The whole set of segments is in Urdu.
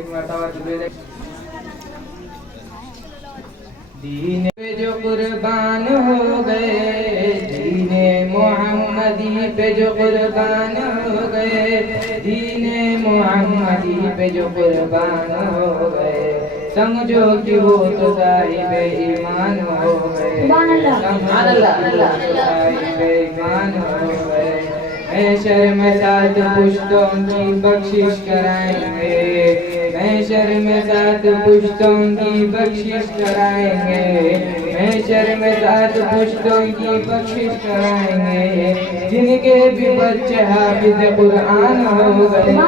ایک مرتبہ دین پہ جو قربان ہو گئے، دین محمدی پہ جو قربان ہو گئے، دین محمدی پہ جو قربان ہو گئے، سمجھو کہ وہ تو صاحب ایمان ہو گئے، صاحب ایمان ہو گئے۔ محشر میں سات پشتوں کی بخشش کرائیں گے، محشر میں سات پشتوں کی بخشش کرائیں گے، محشر میں سات پشتوں کی بخشش کرائیں گے، جن کے بھی بچے حافظ قرآن ہو گئے، جن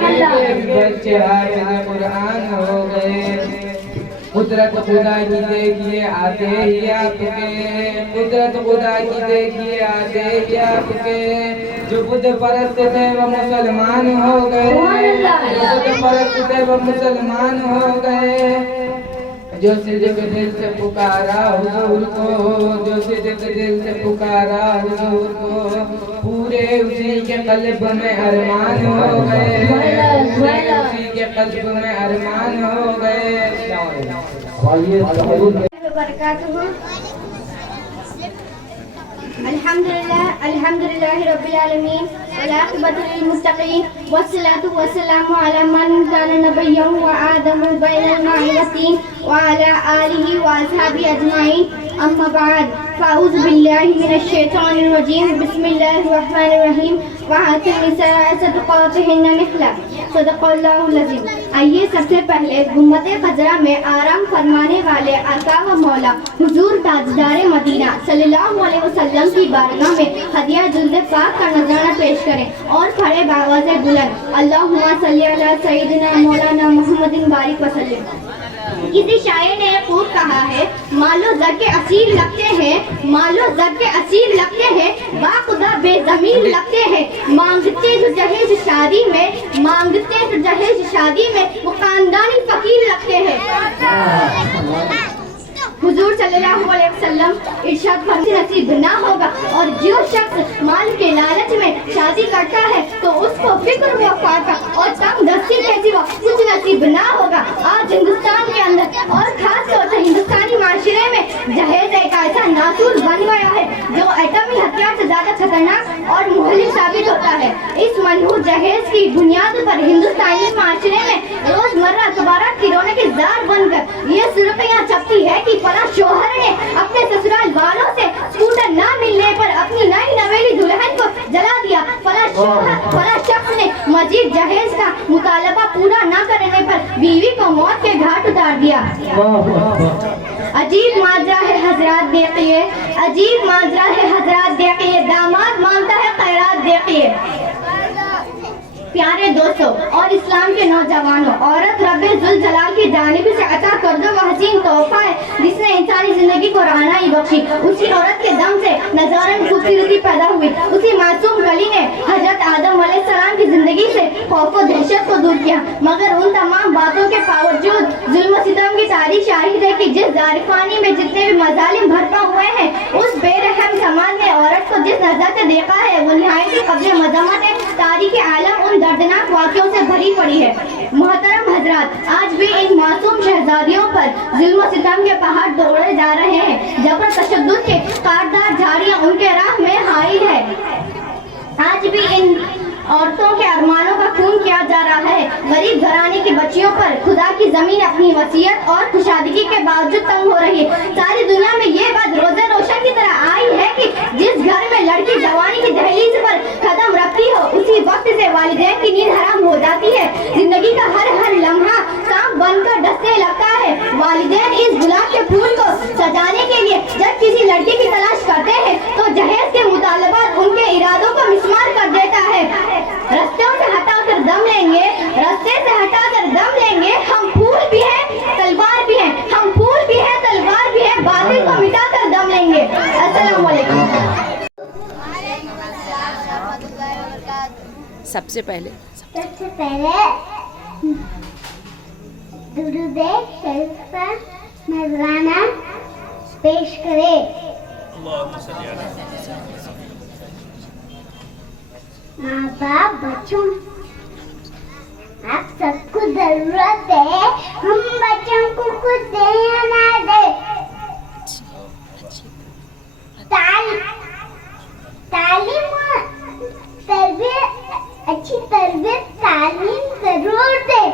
کے بھی بچے حافظ قرآن ہو گئے۔ قدرت خدا کی دیکھیے آتے ہی آپ کے، قدرت خدا کی دیکھیے آتے ہی آپ کے، جو بت پرست تھے وہ مسلمان ہو گئے، جو بت پرست تھے وہ مسلمان ہو گئے، جو صدق دل سے پکارا حضور کو، جو صدق دل سے پکارا حضور کو، پورے اسی کے قلب میں ارمان ہو گئے، پورے اسی کے قلب میں ارمان ہو گئے۔ الحمد لله رب العالمين والعاقبة للمتقين والصلاة والسلام على من كان نبيا وآدم بين المعين وعلى آله وأصحابه أجمعين، أما بعد، فأعوذ بالله من الشيطان الرجيم، بسم الله الرحمن الرحيم، وآتوا النساء صدقاتهن نحلة، صدق اللہ العظیم۔ آئیے سب سے پہلے گنبد خضرا میں آرام فرمانے والے آقا و مولا حضور تاجدار مدینہ صلی اللہ علیہ وسلم کی بارگاہ میں ہدیہ جلد پاک کا نذرانہ پیش کریں اور پڑھے بآواز بلند اللہم صلی علی سیدنا مولانا محمد بارک وسلم۔ کسی شاعر نے خوب کہا ہے، مالو زر کے اسیر لگتے ہیں، مالو زر کے اسیر لگتے ہیں، با خدا بے ضمیر لگتے ہیں، مانگتے جو جہیز شادی میں، مانگتے جو جہیز شادی میں، وہ خاندانی فقیر لگتے ہیں۔ حضور صلی اللہ علیہ وسلم ارشاد فرماتے نصیب نہ ہوگا، اور جو شخص مال کے لالچ میں شادی کرتا ہے تو اس کو فکر و فاقہ اور تنگ دستی کے سوا کچھ نصیب نہ ہوگا۔ آج ہندوستان کے اندر اور خاص طور سے ہندوستانی معاشرے میں جہیز ایک ایسا ناصور بن گیا ہے جو ایٹمی ہتھیار سے زیادہ خطرناک اور مہلک ثابت ہوتا ہے۔ اس منحوس جہیز کی بنیاد پر ہندوستانی معاشرے میں روزمرہ اخبارات کی رونق زار بن کر یہ سرخیاں چھپتی ہے کہ فلاں شوہر نے اپنے سسرال والوں سے اسکوٹر نہ ملنے پر اپنی نئی نویلی دلہن کو جلا دیا، فلاں شخص نے مزید جہیز کا مطالبہ پورا نہ کرنے پر بیوی کو موت کے گھاٹ اتار دیا۔ عجیب ماجرا ہے حضرات دیکھیے، عجیب ماجرا ہے حضرات دیکھیے، داماد مانگتا ہے خیرات دیکھیے۔ پیارے دوستو اور اسلام کے نوجوانوں، عورت رب ذوالجلال کی جانب سے عطا کردہ وہ حسین تحفہ ہے جس نے انسانی زندگی کو رہنائی بخشی۔ اسی عورت کے دم سے نظارن خوبصورتی پیدا ہوئی، اسی معصوم کلی نے حضرت آدم علیہ السلام کی زندگی سے خوف و دہشت کو دور کیا، مگر ان تمام باتوں کے باوجود ظلم و ستم کی تاریخ شاہد ہے کہ جس دارفانی میں جتنے بھی مظالم بھرپا ہوئے ہیں، اس بے رحم سماج نے عورت کو جس نظر سے دیکھا ہے وہ نہایت ہی قابل مذمت ہے۔ تاریخ عالم ان دردناک واقعوں سے بھری پڑی ہے۔ محترم حضرات، آج بھی ان معصوم شہزادیوں پر ظلم و ستم کے پہاڑ دوڑے جا رہے ہیں، جبر تشدد کے کاردار جھاڑیاں ان کے راہ میں حائل ہے۔ آج بھی ان عورتوں کے ارمانوں کا خون کیا جا رہا ہے۔ غریب گھرانے کی بچیوں پر خدا کی زمین اپنی وصیت اور کشادگی کے باوجود تنگ ہو رہی ہے۔ ساری دنیا میں یہ بات روزے روشن کی طرح آئی ہے کہ جس گھر میں لڑکی جوانی کی دہلیز پر قدم رکھتی ہو، اسی وقت سے والدین کی نیند حرام ہو جاتی ہے۔ زندگی کا ہر لمحہ سانپ بن کر ڈسنے لگتا ہے۔ والدین اس گلاب کے پھول کو سجانے کے لیے جب کسی لڑکی کی تلاش کرتے ہیں تو جہیز کے مطالبات ان کے ارادوں کو مسمار کر دیتا ہے۔ رستوں سے ہٹا کر دم لیں گے، رستے سے ہٹا کر دم لیں گے، ہم پھول بھی ہیں تلوار بھی ہیں، ہم پھول بھی ہیں تلوار بھی ہیں، باطل کو مٹا کر دم لیں گے۔ السلام علیکم۔ سب سے پہلے درود شریف پر نذرانہ پیش کرے۔ ماں باپ بچوں، آپ سب کو ضرورت ہے، ہم بچوں کو کچھ دیں یا نہ دیں، تعلیم تربیت، اچھی تربیت تعلیم ضرور دے۔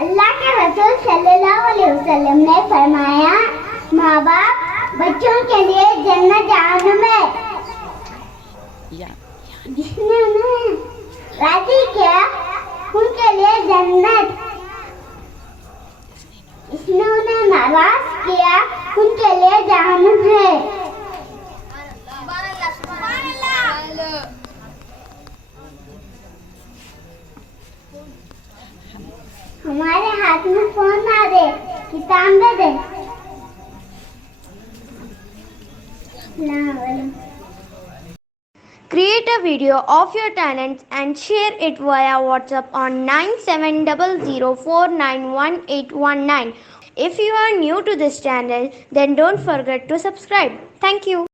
اللہ کے رسول صلی اللہ علیہ وسلم نے فرمایا ماں باپ بچوں کے لیے جنت جہنم ہے، جس نے انہیں راضی کیا ان کے لیے جنت، جس نے انہیں ناراض کیا ان کے لیے جہنم ہے۔ ہمارے ہاتھ میں فون نہ دے، کتاب دے دے۔ Create a video of your talents and share it via WhatsApp on 9700491819. If you are new to this channel, then don't forget to subscribe. Thank you.